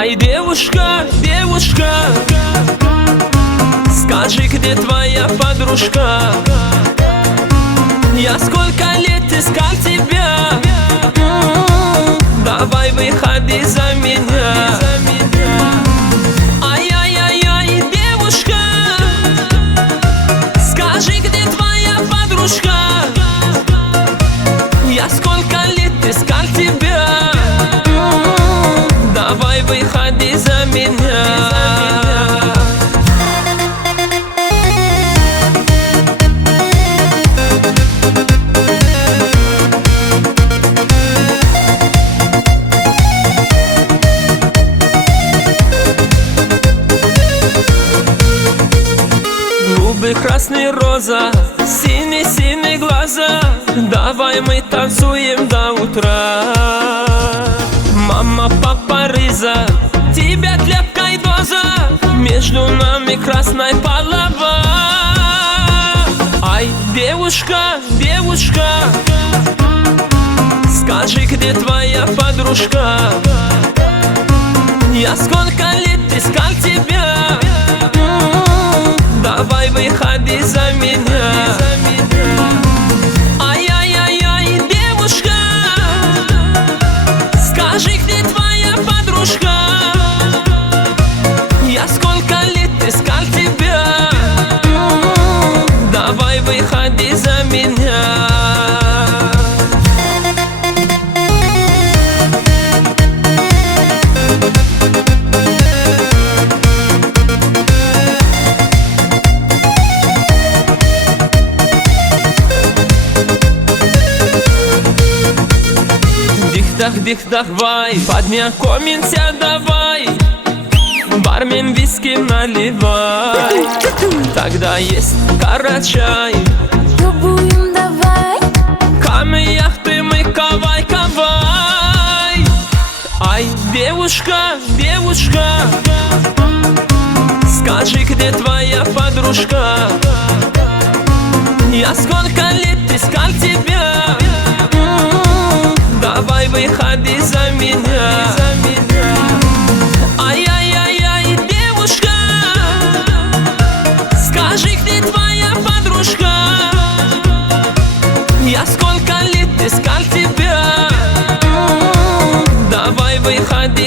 Ай, девушка, девушка, скажи, где твоя подружка? Я сколько лет искал тебя, давай выходи за меня. Ай-яй-яй-яй, девушка, скажи, где твоя подружка? Я сколько лет искал тебя, давай выходи за меня. Губы красные, роза, синие-синие глаза, давай мы танцуем до утра. Мама, папа, рыза, тебя тряпкой доза, между нами красная полова. Ай, девушка, девушка, скажи, где твоя подружка? Я сколько лет искал тебя, давай выходи за меня. Ай-яй-яй-яй, девушка, скажи, где твоя подружка? Я сколько лет искал тебя, давай выходи за меня. Дихдах, вай, поднякомимся давай, бармен виски наливай, тогда есть карачай. Пробуем давай, Камы, яхты мы кавай. Ай, девушка, девушка, скажи, где твоя подружка? Я сколько лет искал тебя, давай выходи за меня. Ай-яй-яй-яй, девушка, скажи, где твоя подружка? Я сколько лет искал тебя, давай выходи